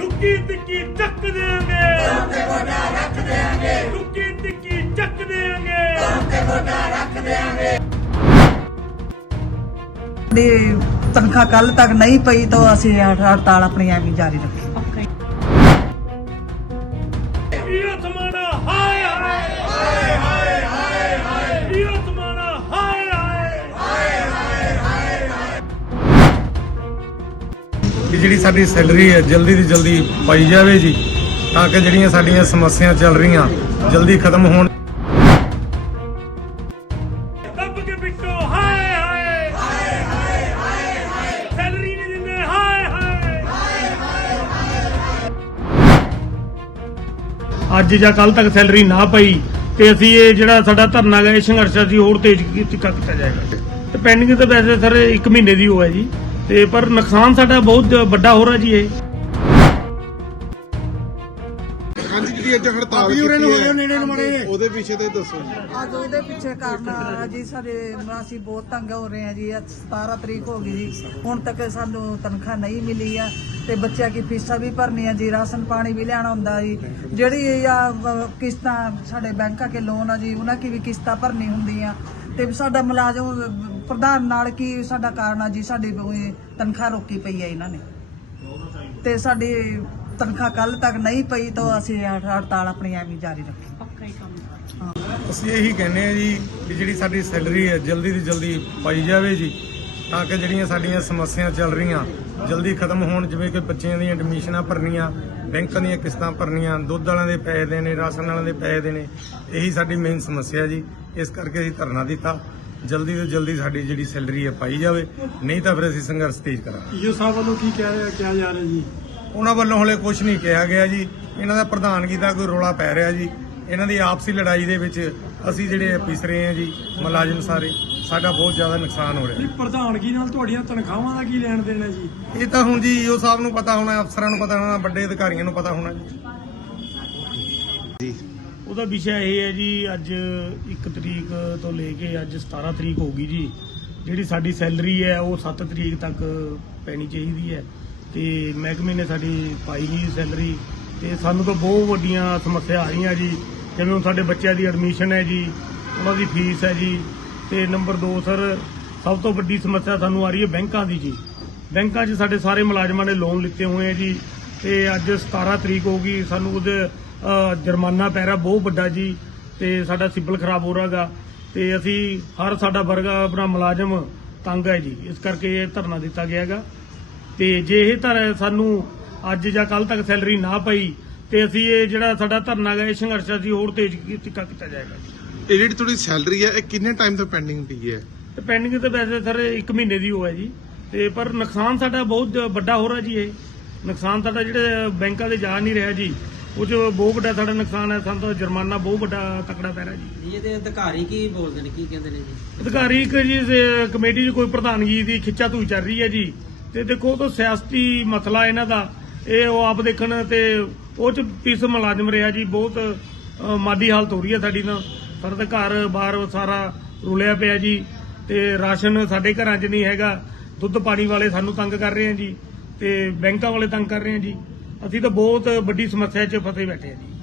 ਰੁੱਕੀ ਟਿੱਕੀ ਚੱਕ ਦੇਾਂਗੇ ਤੇ ਗੋਡਾ ਰੱਖ ਦੇਾਂਗੇ ਰੁੱਕੀ ਟਿੱਕੀ ਚੱਕ ਦੇਾਂਗੇ ਦੀ ਤਨਖਾਹ ਕੱਲ ਤੱਕ ਨਹੀਂ ਪਈ ਤਾਂ ਅਸੀਂ ਹੜਤਾਲ ਆਪਣੀ ਐਵੇਂ ਜਾਰੀ ਰੱਖੀ। ਕਿ ਜਿਹੜੀ ਸਾਡੀ ਸੈਲਰੀ ਹੈ, ਜਲਦੀ ਤੋਂ ਜਲਦੀ ਪਾਈ ਜਾਵੇ ਜੀ, ਤਾਂ ਕਿ ਜਿਹੜੀਆਂ ਸਾਡੀਆਂ ਸਮੱਸਿਆ ਚੱਲ ਰਹੀਆਂ, ਜਲਦੀ ਖਤਮ ਹੋਣ। ਦੱਬ ਕੇ ਪਿੱਟੋ ਹਾਏ ਹਾਏ ਹਾਏ ਹਾਏ ਹਾਏ ਸੈਲਰੀ ਨਹੀਂ ਦਿੰਦੇ, ਹਾਏ ਹਾਏ ਅੱਜ ਜਾਂ ਕੱਲ ਤੱਕ ਸੈਲਰੀ ਨਾ ਪਈ, ਤੇ ਅਸੀਂ ਇਹ ਜਿਹੜਾ ਸਾਡਾ ਧਰਨਾ ਹੈ ਇਹ ਸੰਘਰਸ਼ ਅਸੀਂ ਹੋਰ ਤੇਜ਼ ਕੀਤਾ ਕੀਤਾ ਜਾਏਗਾ। ਤੇ ਪੈਂਡਿੰਗ ਤਾਂ ਵੈਸੇ ਸਰ 1 ਮਹੀਨੇ ਦੀ ਹੋਇਆ ਜੀ। ਤੇ ਪਰ ਨੁਕਸਾਨ ਸਾਡਾ ਬਹੁਤ ਵੱਡਾ ਹੋ ਰਿਹਾ ਜੀ ਇਹ। ਹਾਂਜੀ ਜਿਹੜੀ ਅੱਜ ਹੜਤਾਲ ਕੀਤੀ ਹੈ ਉਹਦੇ ਪਿੱਛੇ ਤੇ ਦੱਸੋ ਜੀ। ਅੱਜ ਉਹਦੇ ਪਿੱਛੇ ਕਾਰਨ ਆ ਜੀ ਸਾਡੇ ਅਸੀਂ ਬਹੁਤ ਤੰਗ ਹੋ ਰਹੇ ਆ ਜੀ। ਅੱਜ 17 ਤਰੀਕ ਹੋ ਗਈ ਜੀ। ਹੁਣ ਤੱਕ ਸਾਨੂੰ ਤਨਖਾਹ ਨਹੀਂ ਮਿਲੀ ਆ ਤੇ ਬੱਚਿਆਂ ਦੀ ਫੀਸਾਂ ਵੀ ਭਰਨੀਆਂ ਜੀ। ਰਾਸ਼ਨ ਪਾਣੀ ਵੀ ਲੈਣਾ ਹੁੰਦਾ ਜੀ। ਜਿਹੜੀ ਆ ਕਿਸ਼ਤਾਂ ਸਾਡੇ ਬੈਂਕਾਂ ਕੇ ਲੋਨ ਆ ਜੀ ਉਹਨਾਂ ਕੀ ਵੀ ਕਿਸ਼ਤਾਂ ਭਰਨੀ ਹੁੰਦੀਆਂ। ਤੇ ਸਾਡਾ ਮੁਲਾਜ਼ਮ ਪ੍ਰਧਾਨ ਨਾਲ ਕੀ ਸਾਡਾ ਕਾਰਨ ਆ ਜੀ? ਸਾਡੀ ਤਨਖਾਹ ਰੋਕੀ ਪਈ ਆ ਇਹਨਾਂ ਨੇ। ਤੇ ਸਾਡੀ ਤਨਖਾਹ ਕੱਲ ਤੱਕ ਨਹੀਂ ਪਈ ਤਾਂ ਅਸੀਂ ਹੜਤਾਲ ਆਪਣੀ ਐਵੇਂ ਜਾਰੀ ਰੱਖੀ। ਅਸੀਂ ਇਹੀ ਕਹਿੰਦੇ ਆ ਜੀ ਕਿ ਜਿਹੜੀ ਸਾਡੀ ਸੈਲਰੀ ਹੈ ਜਲਦੀ ਤੋਂ ਜਲਦੀ ਪਾਈ ਜਾਵੇ ਜੀ ਤਾਂ ਕਿ ਜਿਹੜੀਆਂ ਸਾਡੀਆਂ ਸਮੱਸਿਆ ਚੱਲ ਰਹੀਆਂ ਜਲਦੀ ਖਤਮ ਹੋਣ ਜਿਵੇਂ ਕਿ ਬੱਚਿਆਂ ਦੀਆਂ ਐਡਮਿਸ਼ਨਾਂ ਭਰਨੀਆਂ ਬੈਂਕਾਂ ਦੀਆਂ ਕਿਸ਼ਤਾਂ ਭਰਨੀਆਂ ਦੁੱਧ ਵਾਲਿਆਂ ਦੇ ਪੈਸੇ ਦੇਣੇ ਰਾਸ਼ਨ ਵਾਲਿਆਂ ਦੇ ਪੈਸੇ ਦੇਣੇ ਇਹੀ ਸਾਡੀ ਮੇਨ ਸਮੱਸਿਆ ਜੀ। ਇਸ ਕਰਕੇ ਅਸੀਂ ਧਰਨਾ ਦਿੱਤਾ। ਜਲਦੀ ਤੋਂ ਜਲਦੀ ਸਾਡੀ ਜਿਹੜੀ ਸੈਲਰੀ ਹੈ ਪਾਈ ਜਾਵੇ ਨਹੀਂ ਤਾਂ ਫਿਰ ਅਸੀਂ ਸੰਘਰਸ਼ ਤੇਜ਼ ਕਰਾਂਗੇ। ਈਓ ਸਾਹਿਬ ਵੱਲੋਂ ਕੀ ਕਹਿ ਰਿਹਾ ਕਿਹਾ ਜਾ ਰਿਹਾ ਜੀ? ਉਹਨਾਂ ਵੱਲੋਂ ਹਲੇ ਕੁਝ ਨਹੀਂ ਕਿਹਾ ਗਿਆ ਜੀ। ਇਹਨਾਂ ਦਾ ਪ੍ਰਧਾਨਗੀ ਦਾ ਕੋਈ ਰੋਲਾ ਪੈ ਰਿਹਾ ਜੀ। ਇਹਨਾਂ ਦੀ ਆਪਸੀ ਲੜਾਈ ਦੇ ਵਿੱਚ ਅਸੀਂ ਜਿਹੜੇ ਪਿਸਰੇ ਆ ਜੀ ਮੁਲਾਜ਼ਮ ਸਾਰੇ ਸਾਡਾ ਬਹੁਤ ਜ਼ਿਆਦਾ ਨੁਕਸਾਨ ਹੋ ਰਿਹਾ ਇਹ ਪ੍ਰਧਾਨਗੀ ਨਾਲ ਤੁਹਾਡੀਆਂ ਤਨਖਾਹਾਂ ਦਾ ਕੀ ਲੈਣ ਦੇਣ ਹੈ ਜੀ? ਇਹ ਤਾਂ ਹੁਣ ਜੀ ਈਓ ਸਾਹਿਬ ਨੂੰ ਪਤਾ ਹੋਣਾ ਅਫਸਰਾਂ ਨੂੰ ਪਤਾ ਹੋਣਾ ਵੱਡੇ ਅਧਿਕਾਰੀਆਂ ਨੂੰ ਪਤਾ ਹੋਣਾ ਜੀ। ਉਹਦਾ ਵਿਸ਼ਾ ਇਹ ਹੈ ਜੀ, ਅੱਜ 1 ਤਰੀਕ ਤੋਂ ਲੈ ਕੇ ਅੱਜ 17 ਤਰੀਕ ਹੋ ਗਈ ਜੀ। ਜਿਹੜੀ ਸਾਡੀ ਸੈਲਰੀ ਹੈ, ਉਹ 7 ਤਰੀਕ ਤੱਕ ਪੈਣੀ ਚਾਹੀਦੀ ਹੈ। ਤੇ ਮਹਿਕਮੇ ਨੇ ਸਾਡੀ ਪਾਈ ਨਹੀਂ ਸੈਲਰੀ। ਤੇ ਸਾਨੂੰ ਤਾਂ ਬਹੁਤ ਵੱਡੀਆਂ ਸਮੱਸਿਆ ਆ ਰਹੀਆਂ ਜੀ। ਜਿਵੇਂ ਹੁਣ ਸਾਡੇ ਬੱਚਿਆਂ ਦੀ ਐਡਮਿਸ਼ਨ ਹੈ ਜੀ, ਉਹਨਾਂ ਦੀ ਫੀਸ ਹੈ ਜੀ। ਤੇ ਨੰਬਰ 2 ਸਰ ਸਭ ਤੋਂ ਵੱਡੀ ਸਮੱਸਿਆ ਸਾਨੂੰ ਆ ਰਹੀ ਹੈ ਬੈਂਕਾਂ ਦੀ ਜੀ। ਬੈਂਕਾਂ 'ਚ ਸਾਡੇ ਸਾਰੇ ਮੁਲਾਜ਼ਮਾਂ ਨੇ ਲੋਨ ਲਿੱਤੇ ਹੋਏ ਆ ਜੀ। ਤੇ ਅੱਜ 17 ਤਰੀਕ ਹੋ ਗਈ, ਸਾਨੂੰ ਉਹਦੇ ਜੁਰਮਾਨਾ ਪੈ ਰਿਹਾ ਬਹੁਤ ਵੱਡਾ ਜੀ ਤੇ ਸਾਡਾ ਸਿਬਲ ਖਰਾਬ ਹੋ ਰਿਹਾਗਾ ਤੇ ਅਸੀਂ ਹਰ ਸਾਡਾ ਵਰਗਾ ਆਪਣਾ ਮੁਲਾਜ਼ਮ ਤੰਗ ਹੈ ਜੀ ਇਸ ਕਰਕੇ ਇਹ ਧਰਨਾ ਦਿੱਤਾ ਗਿਆ ਹੈਗਾ ਤੇ ਜੇ ਇਹ ਧਰ ਸਾਨੂੰ ਅੱਜ ਜਾਂ ਕੱਲ ਤੱਕ ਸੈਲਰੀ ਨਾ ਪਈ ਤੇ ਅਸੀਂ ਇਹ ਜਿਹੜਾ ਸਾਡਾ ਧਰਨਾ ਹੈ ਇਹ ਸੰਘਰਸ਼ ਅਸੀਂ ਹੋਰ ਤੇਜ਼ ਕੀਤਾ ਕੀਤਾ ਜਾਏਗਾ ਇਹ ਜਿਹੜੀ ਤੁਹਾਡੀ ਸੈਲਰੀ ਹੈ ਇਹ ਕਿੰਨੇ ਟਾਈਮ ਤੋਂ ਪੈਂਡਿੰਗ ਪਈ ਹੈ? ਤੇ ਪੈਂਡਿੰਗ ਤੇ ਵੈਸੇ ਸਰ 1 ਮਹੀਨੇ ਦੀ ਹੋਇਆ ਜੀ। ਤੇ ਪਰ ਨੁਕਸਾਨ ਸਾਡਾ ਬਹੁਤ ਵੱਡਾ ਹੋ ਰਿਹਾ ਜੀ ਇਹ। ਨੁਕਸਾਨ ਸਾਡਾ ਜਿਹੜੇ ਬੈਂਕਾਂ ਦੇ ਜਾ ਨਹੀਂ ਰਿਹਾ ਜੀ। ਉਹ 'ਚ ਬਹੁਤ ਵੱਡਾ ਸਾਡਾ ਨੁਕਸਾਨ ਹੈ ਸਾਨੂੰ ਤਾਂ ਜੁਰਮਾਨਾ ਬਹੁਤ ਵੱਡਾ ਤਕੜਾ ਪੈ ਰਿਹਾ ਜੀ। ਇਹਦੇ ਅਧਿਕਾਰੀ ਕੀ ਬੋਲਦੇ ਨੇ ਕੀ ਕਹਿੰਦੇ ਨੇ ਜੀ? ਅਧਿਕਾਰੀ ਇੱਕ ਜੀ ਸ- ਕਮੇਟੀ 'ਚ ਕੋਈ ਪ੍ਰਧਾਨਗੀ ਦੀ ਖਿੱਚਾ ਧੂਈ ਚੱਲ ਰਹੀ ਹੈ ਜੀ। ਤੇ ਦੇਖੋ ਉਹ ਤਾਂ ਸਿਆਸਤੀ ਮਸਲਾ ਇਹਨਾਂ ਦਾ। ਇਹ ਉਹ ਆਪ ਦੇਖਣ ਤੇ ਉਹ 'ਚ ਪਿਸ ਮੁਲਾਜ਼ਮ ਰਿਹਾ ਜੀ ਬਹੁਤ ਅ, ਮਾਦੀ ਹਾਲਤ ਹੋ ਰਹੀ ਹੈ ਸਾਡੀ ਨਾਲ ਸਾਡਾ ਤਾਂ ਘਰ ਬਾਹਰ ਸਾਰਾ ਰੁਲਿਆ ਪਿਆ ਜੀ। ਤੇ ਰਾਸ਼ਨ ਸਾਡੇ ਘਰਾਂ 'ਚ ਨਹੀਂ ਹੈਗਾ। ਦੁੱਧ ਪਾਣੀ ਵਾਲੇ ਸਾਨੂੰ ਤੰਗ ਕਰ ਰਹੇ ਆ ਜੀ। ਤੇ ਬੈਂਕਾਂ ਵਾਲੇ ਤੰਗ ਕਰ ਰਹੇ ਆ ਜੀ। ਅਸੀਂ ਤਾਂ ਬਹੁਤ ਵੱਡੀ ਸਮੱਸਿਆ 'ਚ ਫਸੇ ਬੈਠੇ ਆ ਜੀ।